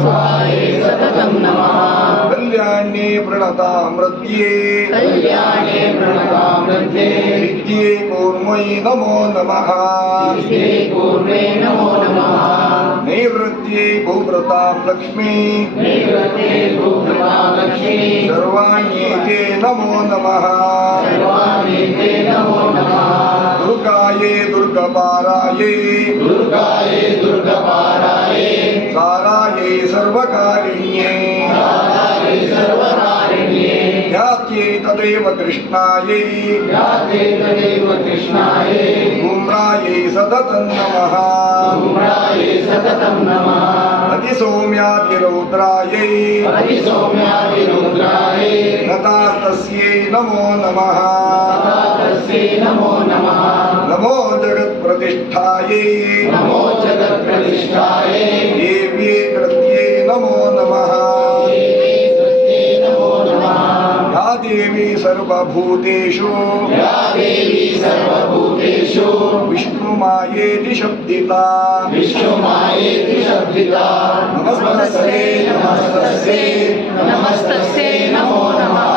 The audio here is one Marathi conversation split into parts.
स्वाहायै सततं नमः कल्याणे प्रणतामृत्ये विद्ये कूर्मयि नमो नमः नैवृत्ये भूभृतां लक्ष्मी सर्वाण्येते नमो नमः दुर्गायै दुर्गपारायै सारायै सर्वकारिण्ये ध्यात्यै तदेव कृष्णायै धूम्रायै सततं नमः अतिसौम्यातिरौद्रायै नतास्तस्यै नमो नमः नमो जगत्प्रतिष्ठायै देव्यै कृत्यै नमो नमः या देवी सर्वभूतेषु विष्णुमायेति शब्दिता नमस्तस्यै नमस्तस्यै नमो नमः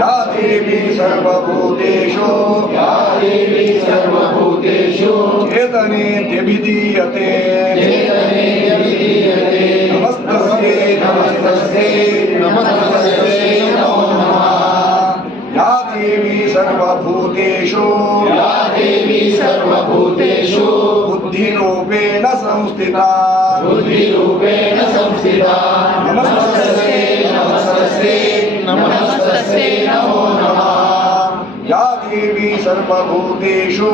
या देवी सर्वभूतेषु चेतनेत्यभिधीयते नमस्तस्यै नमो नमः या देवी सर्वभूतेषु बुद्धिरूपेण संस्थिता नमस्तस्यै नमो नमः या देवी सर्वभूतेषु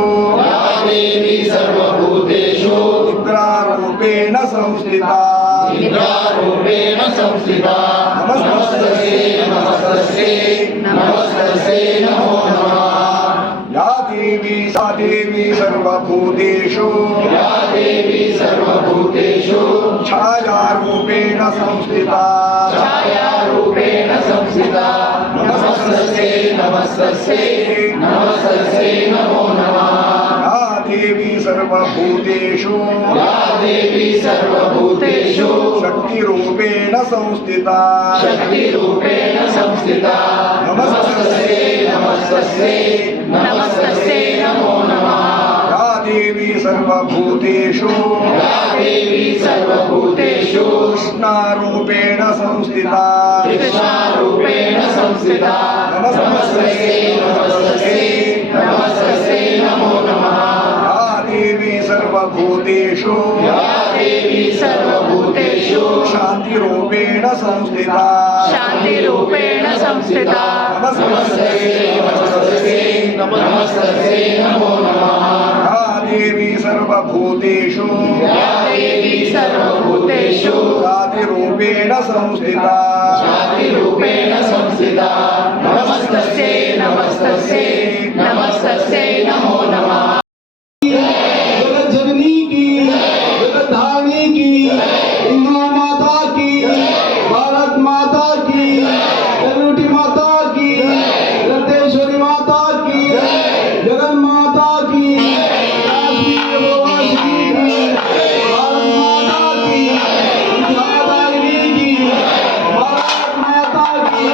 निद्रारूपेण संस्थिता नमस्तस्यै नमो नमः या देवी सा देवी सर्वभूतेषु छायारूपेण संस्थिता नमस्तस्यै नमो नमः या देवी सर्वभूतेषु शक्तिरूपेण संस्थिता नमस्तस्यै नमो नमः या देवी सर्वभूतेषु कृष्णारूपेण संस्थिता नमस्तस्यै नमो नमः या देवी सर्वभूतेषु शान्तिरूपेण संस्थिता नमस्तस्यै नमो नमः या देवी सर्वभूतेषु जातिरूपेण संस्थिता नमस्तस्यै नमो नमः जननी की जगद्धारिणी की हिंदू माता की भारत माता की करुटी माता की रतेश्वरी माता की जगन माता की काशी भुवनेश्वरी की भारत माता की जगद्धारिणी की भारत माता की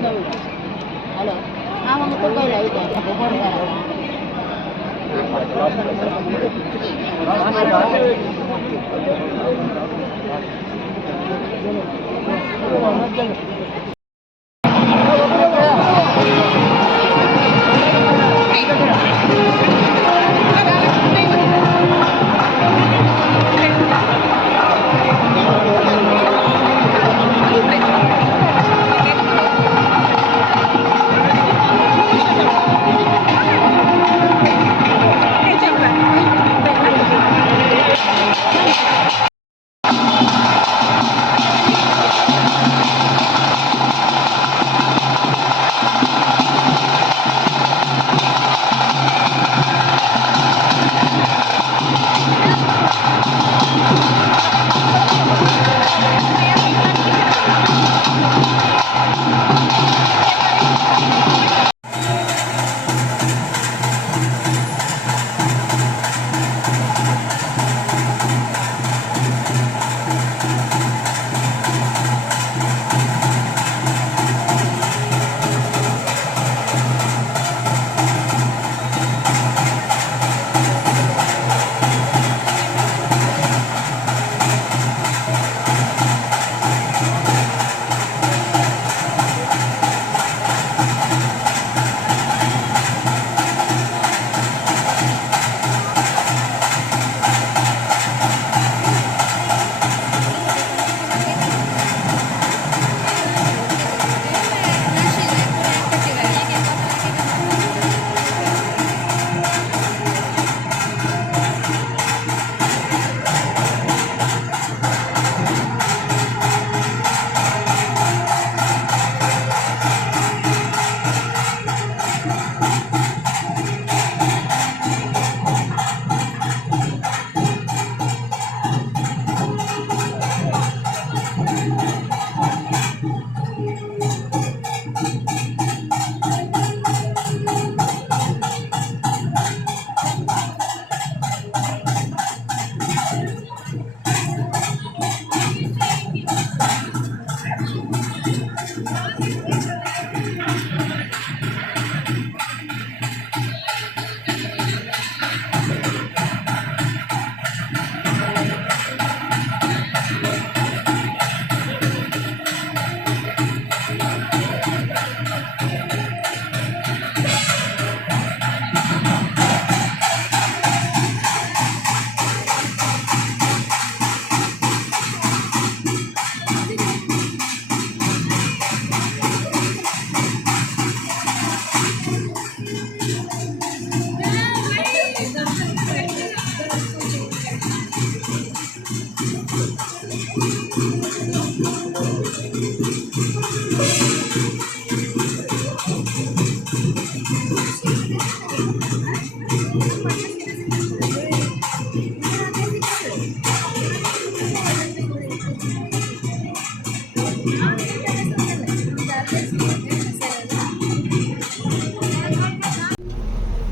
Halo. Awang ko ba lai ka?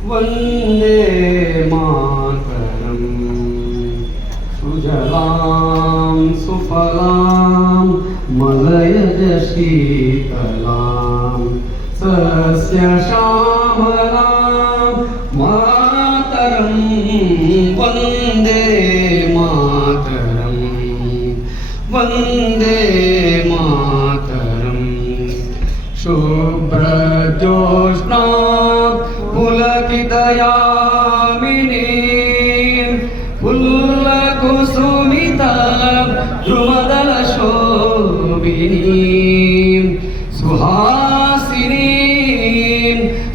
वन्दे मातरं सुजलां सुफलां मलयज शीतलां सस्यश्यामलां मातरं वन्दे मातरं वन्दे मातरं शुभ्रजोत्स्ना पुलकितयामिनीं फुल्लकुसुमिता द्रुमदलशोभिनीं सुहासिनीं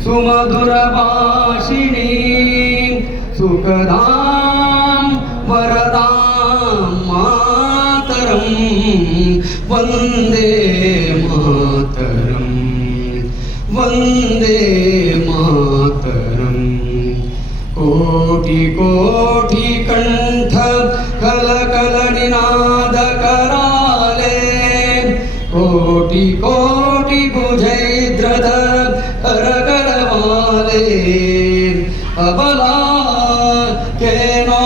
सुमधुरभाषिणीं सुखदां वरदां मातरं वन्दे मातरं वन्दे मातरं कोटि कोटि कंठ कल कल निनाद कराले कोटि कोटि भुजैद्रध कर करवाले अबला के नो